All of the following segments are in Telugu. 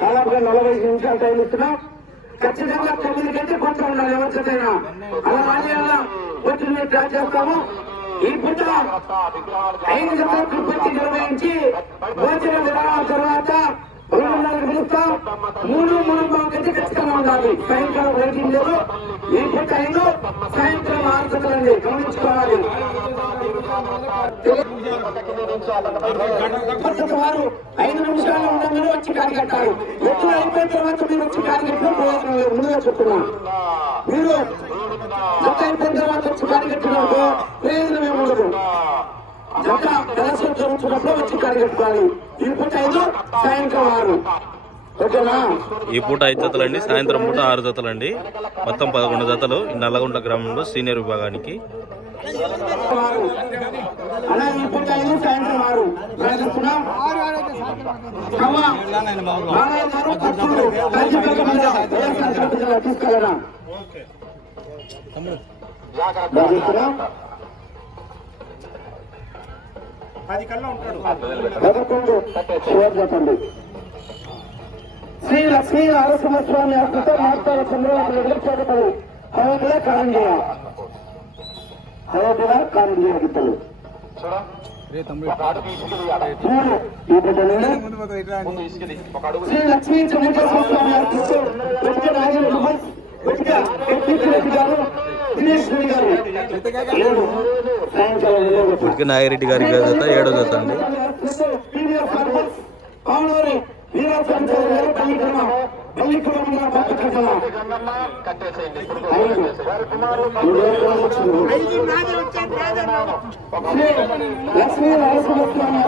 దాదాపుగా 40 నిమిషాలు టైం ఇస్తున్నాం. ఖచ్చితంగా 9 గంటల కొంత ఉండాలి ఎవరికైనా. అలా మాన్యాల వచ్చిన ట్రై చేస్తాము. ఈ పూట 5 గంటల క్రికెట్ నిర్వహించి భోజన విరామం తర్వాత 2:30 పిలుస్తాం. 3:35 గంటలు ఖచ్చితంగా ఉండాలి. సాయంకాలం రేటింగ్ లేదు. ఈ పూట 5 సాయంత్రం 6 గంటలండి, గమనించుకోవాలి. వారు 5 నిమిషాలు ఉండగానే వచ్చి కాడికట్టారు. ఎప్పుడు అయిపోయిన తర్వాత మీరు వచ్చి కాడికట్టిన ప్రయోజనం లేదు. ముందుగా చెప్తున్నాం. మీరు జత అయిపోయిన తర్వాత వచ్చి కాడికట్టినప్పుడు ప్రయోజనం ఉండదు. జత ప్రదర్శన జరుగుతున్నప్పుడు వచ్చి కాడికట్టుకోవాలి. ఈ పూట 5 సాయంత్రం 6. ఓకేనా? ఈ పూట 5 జతలండి, సాయంత్రం పూట 6 జతలండి. మొత్తం 11 జతలు ఈ నల్లగుంట గ్రామంలో సీనియర్ విభాగానికి. అలా ఈ పూట 5 సాయంత్రం 6 తీసుకున్నాం. తీసుకెళ్ళరా చెప్పండి. శ్రీ లక్ష్మీ నరసింహస్వామి ఆకృత మాట్లాడ చంద్రబాబు చోటపడి హోటల కారంజయ గిత్తలు శ్రీ లక్ష్మీ చంద్రశేఖర స్వామి ఆకృత నాగిరెడ్డి గారి జత 7వ జత అండి. లక్ష్మీ నరసింహస్వామి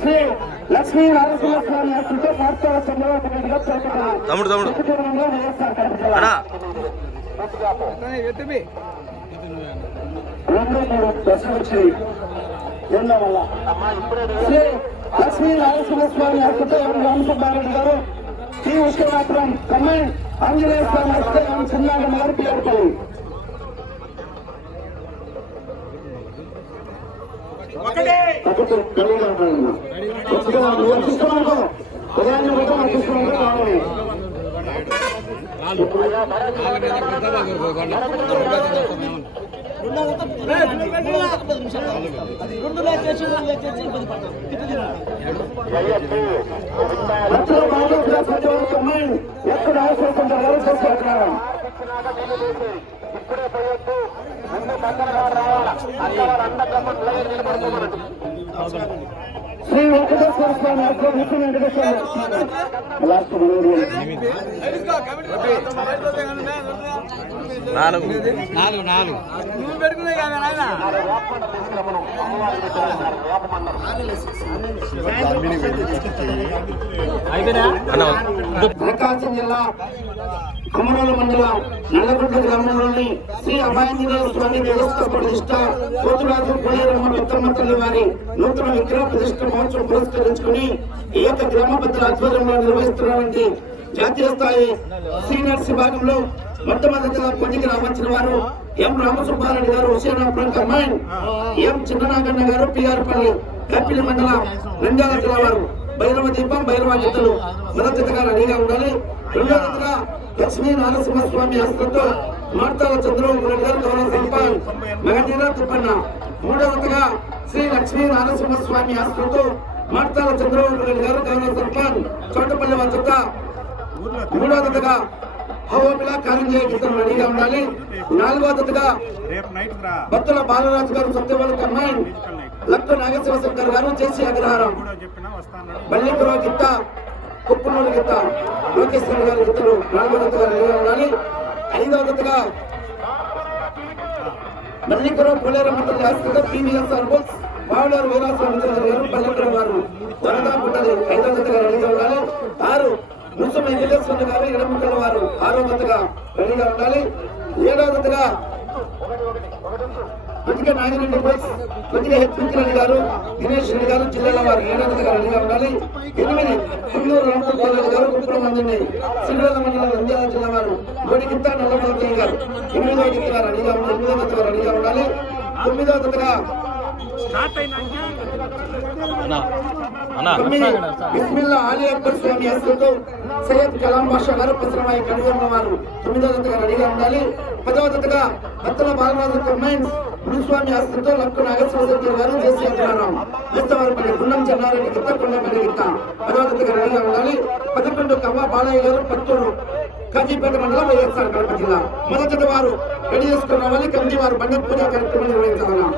శ్రీ లక్ష్మీ నరసింహస్వామి పాఠశాల చంద్రబాబు తమ్ముడు తమ్ముడు శ్రీ లక్ష్మీ నరసింహస్వామి రామసుబ్బారెడ్డి గారు శ్రీ ఉష్ణమాత్రం కమ్మాయి ఆంజనేయ స్వామి చిన్నాగమ్మ గారు పిఆర్పల్లి. ఎక్కడ ఆశిస్తుంటారు శ్రీ వెంకటేశ్వర స్వామి విష్ణు వెంకటేశ్వర ప్రకాశం జిల్లా కొమరోలు మండలం నల్లగుంట గ్రామంలోని శ్రీ అభయాంజనేయ స్వామి వ్యవస్థ ప్రతిష్ట పోతురాజు పోలేరమ్మ పెద్దమ్మ తల్లి వారి నూతన విగ్రహ ప్రతిష్ట మహోత్సవం పురస్కరించుకుని ఏక గ్రామ పెద్దల ఆధ్వర్యంలో నిర్వహిస్తున్నటువంటి జాతీయ స్థాయి సీనియర్స్ విభాగంలో మొట్టమొదటిగా పోటీకి రావచ్చిన వారు ఎం రామసుబ్బారెడ్డి గారు హుసేనాపురం కమాండ్, ఎం చిన్ననాగన్న గారు పిఆర్పల్లి కప్పిలి మండలం నంద్యాల జిల్లా వారు భైరవ దీపం భైరవ గీతలు మొదటిగా రెడీగా ఉండాలి. రెండో జతగా లక్ష్మీ నరసింహస్వామి హస్తంతో మార్తాల చంద్రబాబు నాయుడు గారు గౌరవ సర్పంచ్ మగధీర తిప్పన్న. మూడవదిగా శ్రీ లక్ష్మీ నరసింహస్వామి హస్తంతో మార్తాల చంద్రబాబు నాయుడు గారు గౌరవ సర్పంచ్ చోటపల్లి వద్ద. మూడవదిగా హోమిలా కారంజయ గీతం రెడీగా ఉండాలి. నాలుగో జతగా భక్తుల బాలరాజు గారు సత్యవాళ్ళ కమ్మాయి, లక్కు నాగశివశంకర్ గారు చేసి అగ్రహారం, బల్లిపురం గిత్త, కుప్పనూరు గిత్త, లోకేశ్వర గారి గిత్తలు నాలుగో జతగా రెడీగా ఉండాలి. 8వ జతగా మల్లిపురం పోలేరమ్మ తల్లి ఆస్తిగా PVSR బుల్స్ పావులూరు వీరాస్వామి గారు పల్లెటూరు వారు వరదా పుట్టది 5వ జతగా రెడీగా ఉండాలి. 6 ముసమై విలేశ్వర గారు ఎడముకల వారు 6వ జతగా రెడీగా ఉండాలి. 7వ జతగా కొద్దిగా నాగిరెడ్డి బుల్స్ కొద్దిగా హెచ్చురెడ్డి గారు దినేష్ రెడ్డి గారు జిల్లాల వారు 7వ జతగా రెడీగా ఉండాలి. 8 కుల్లూరు రామగోపాల్ గారు కుప్రమందిని శ్రీవేద మండలం నంద్యాల జిల్లా వారు గోడిగిత్త నల్లమలతయ్య గారు 8వ జతగా రెడీగా ఉండాలి. 8వ జతగా రెడీగా ఉండాలి. 9వ జతగా బిస్మిల్లా ఆలీ అక్బర్ స్వామి ఆశతో సయ్యద్ కలాం బాషా గారు పసరమాయి కడిగమ్మ వారు 9వ జతగా రెడీగా ఉండాలి. 10వ జతగా బత్తల బాలరాజు కంబైన్స్ గురుస్వామి ఆశతో లక్కు నాగేశ్వర గారు జేసీ అగ్రహారం వేస్తవారిపల్లి గుండం చెన్నారెడ్డి గిత్త కొండపల్లి గిత్త 10వ జతగా రెడీగా ఉండాలి. 11 కవ్వ బాలయ్య గారు పత్తూరు కాజీపేట మండలం వైఎస్ఆర్ కడప జిల్లా. మొదటి వారు రెడీ చేసుకున్న వాళ్ళు కమిటీ వారు బండి పూజ కార్యక్రమం నిర్వహించాలన్నా.